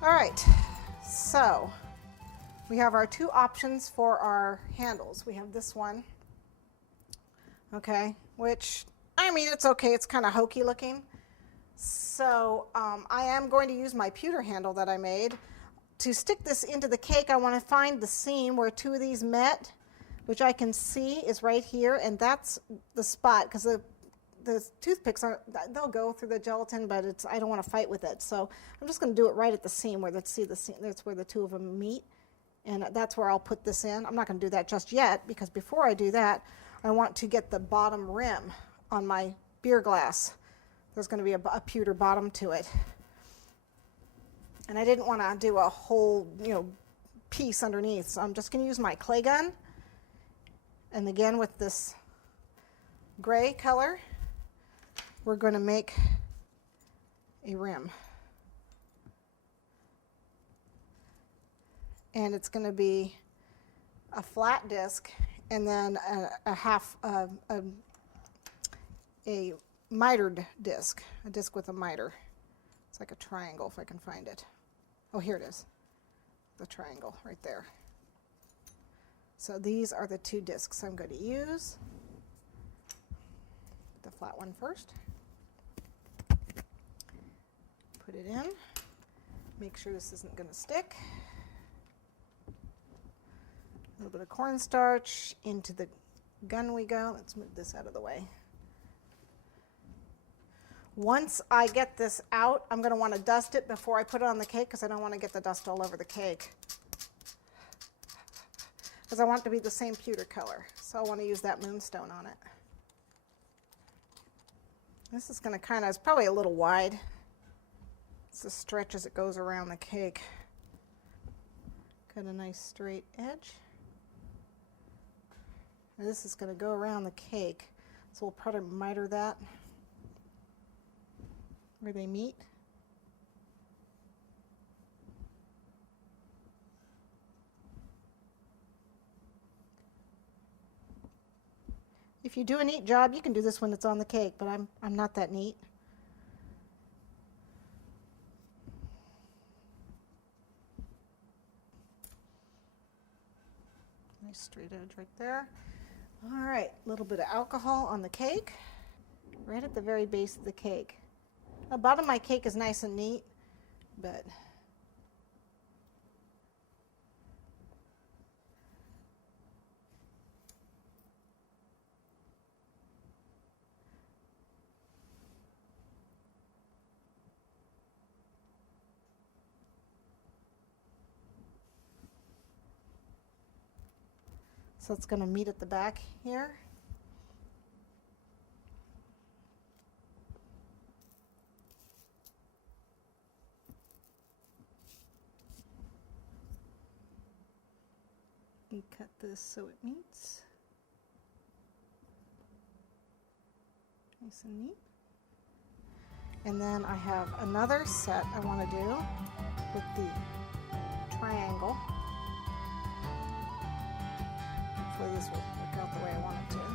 All right, so we have our two options for our handles. We have this one, okay, which, I mean, it's okay. It's kind of hokey looking. So I am going to use my pewter handle that I made. To stick this into the cake, I want to find the seam where two of these met, which I can see is right here, and that's the spot, because the toothpicks, they'll go through the gelatin, but I don't want to fight with it. So I'm just going to do it right at the seam where that's where the two of them meet, and that's where I'll put this in. I'm not going to do that just yet, because before I do that, I want to get the bottom rim on my beer glass. There's going to be a pewter bottom to it. And I didn't want to do a whole, piece underneath. So I'm just going to use my clay gun. And again, with this gray color, we're going to make a rim. And it's going to be a flat disc and then a mitered disc, a disc with a miter. It's like a triangle if I can find it. Oh, here it is, the triangle right there. So these are the two discs I'm going to use. The flat one first. Put it in. Make sure this isn't going to stick. A little bit of cornstarch. Into the gun we go. Let's move this out of the way. Once I get this out, I'm going to want to dust it before I put it on the cake, because I don't want to get the dust all over the cake. Because I want it to be the same pewter color. So I want to use that moonstone on it. This is going to it's probably a little wide. It's a stretch as it goes around the cake. Got a nice straight edge. And this is going to go around the cake. So we'll probably miter that where they meet. If you do a neat job, you can do this when it's on the cake, but I'm not that neat. Nice straight edge right there. All right, a little bit of alcohol on the cake, right at the very base of the cake. The bottom of my cake is nice and neat, but so it's going to meet at the back here. You cut this so it meets. Nice and neat. And then I have another set I want to do with the triangle. Hopefully this will work out the way I want it to.